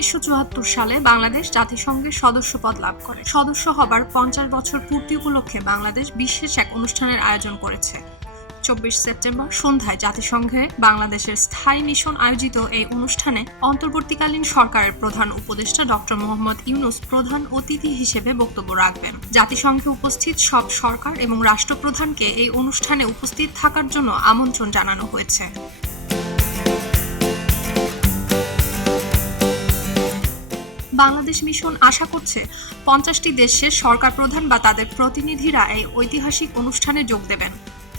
1974 সালে বাংলাদেশ জাতিসংঘের সদস্যপদ লাভ করে। সদস্য হবার 50 বছর পূর্তি উপলক্ষে বাংলাদেশ বিশেষ এক অনুষ্ঠানের আয়োজন করেছে। 24 সেপ্টেম্বর সন্ধ্যায় জাতিসংঘে বাংলাদেশের স্থায়ী মিশন আয়োজিত এই অনুষ্ঠানে অন্তর্বর্তীকালীন সরকারের প্রধান উপদেষ্টা ডক্টর মোহাম্মদ ইউনূস প্রধান অতিথি হিসেবে বক্তব্য রাখবেন। জাতিসংঘে উপস্থিত সব সরকার এবং রাষ্ট্রপ্রধানকে এই অনুষ্ঠানে উপস্থিত থাকার জন্য আমন্ত্রণ জানানো হয়েছে। বাংলাদেশ মিশন আশা করছে 50টি দেশের সরকার প্রধান বা তাদের প্রতিনিধিরা এই ঐতিহাসিক অনুষ্ঠানে যোগ দেবেন।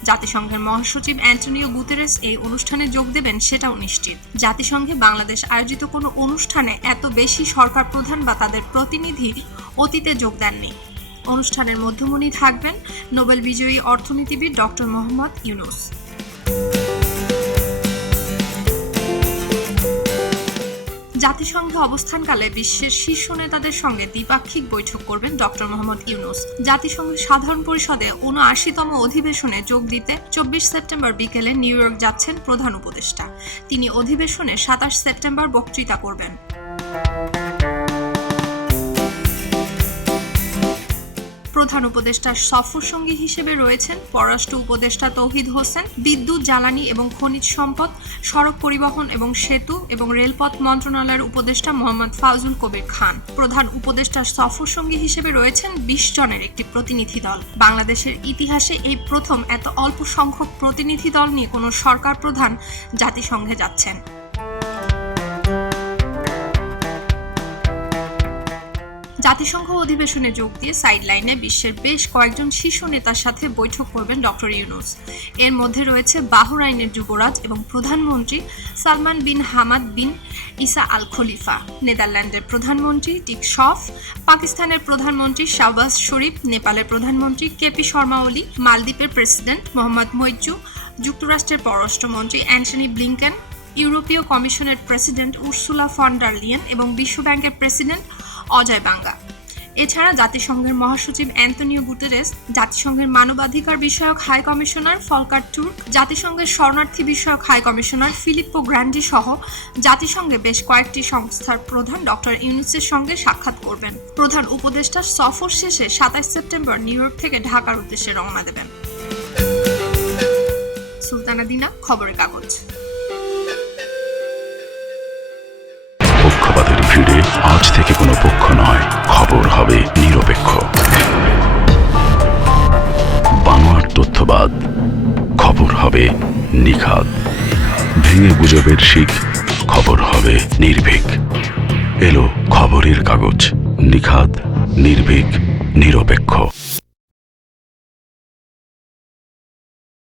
জাতিসংঘের মহাসচিব অ্যান্টনিও গুতেরেস এই অনুষ্ঠানে যোগ দেবেন সেটাও নিশ্চিত। জাতিসংঘে বাংলাদেশ আয়োজিত কোনো অনুষ্ঠানে এত বেশি সরকার প্রধান বা তাদের প্রতিনিধি অতীতে যোগ দেননি। অনুষ্ঠানের মধ্যমণি থাকবেন নোবেল বিজয়ী অর্থনীতিবিদ ডক্টর মোহাম্মদ ইউনূস। জাতিসংঘে অবস্থানকালে বিশ্বের শীর্ষ নেতাদের সঙ্গে দ্বিপাক্ষিক বৈঠক করবেন ডক্টর মোহাম্মদ ইউনূস। জাতিসংঘের সাধারণ পরিষদে 79তম অধিবেশনে যোগ দিতে 24 সেপ্টেম্বর বিকেলে নিউ ইয়র্ক যাচ্ছেন প্রধান উপদেষ্টা। তিনি অধিবেশনে 27 সেপ্টেম্বর বক্তৃতা করবেন। প্রধান উপদেষ্টার সফর সঙ্গী হিসেবে রয়েছেন পররাষ্ট্র উপদেষ্টা তৌহিদ হোসেন, বিদ্যুৎ, জ্বালানি এবং খনিজ সম্পদ, সড়ক পরিবহন এবং সেতু এবং রেলপথ মন্ত্রণালয়ের উপদেষ্টা মোহাম্মদ ফাউজুল কবির খান। প্রধান উপদেষ্টার সফর সঙ্গী হিসেবে রয়েছেন 20 জনের একটি প্রতিনিধি দল। বাংলাদেশের ইতিহাসে এই প্রথম এত অল্প সংখ্যক প্রতিনিধি দল নিয়ে কোনো সরকার প্রধান জাতিসংঘে যাচ্ছেন। জাতিসংঘ অধিবেশনে যোগ দিয়ে সাইডলাইনে বিশ্বের বেশ কয়েকজন শীর্ষ নেতার সাথে বৈঠক করবেন ডক্টর ইউনূস। এর মধ্যে রয়েছে বাহরাইনের যুবরাজ এবং প্রধানমন্ত্রী সালমান বিন হামাদ বিন ইসা আল খলিফা, নেদারল্যান্ডের প্রধানমন্ত্রী টিক শফ, পাকিস্তানের প্রধানমন্ত্রী শাহবাজ শরীফ, নেপালের প্রধানমন্ত্রী কেপি শর্মা ওলি, মালদ্বীপের প্রেসিডেন্ট মোহাম্মদ মইজু, যুক্তরাষ্ট্রের পররাষ্ট্রমন্ত্রী অ্যান্টনি ব্লিংকেন, ইউরোপীয় কমিশনের president Ursula von der Leyen এবং বিশ্বব্যাংকের প্রেসিডেন্ট অজয় বাঙ্গা। এছাড়া জাতিসংঘের মহাসচিব অ্যান্টনিও গুতেরেস, জাতিসংঘের মানবাধিকার বিষয়ক হাই কমিশনার ফলকার টুর্ক, জাতিসংঘের শরণার্থী বিষয়ক হাই কমিশনার ফিলিপ্পো গ্র্যান্ডি সহ জাতিসংঘে বেশ কয়েকটি সংস্থার প্রধান ডক্টর ইউনূসের সঙ্গে সাক্ষাৎ করবেন। প্রধান উপদেষ্টার সফর শেষে 27 সেপ্টেম্বর নিউ ইয়র্ক থেকে ঢাকার উদ্দেশ্যে রওনা দেবেন। সুলতানা দিনা, খবরের কাগজ। ফিরে আজ থেকে কোনো পক্ষ নয়, খবর হবে নিরপেক্ষ। বানোয়ার তথ্যবাদ, খবর হবে নিখাদ। ভেঙে গুজবের শিখ, খবর হবে নির্ভীক। এলো খবরের কাগজ, নিখাদ, নির্ভীক, নিরপেক্ষ।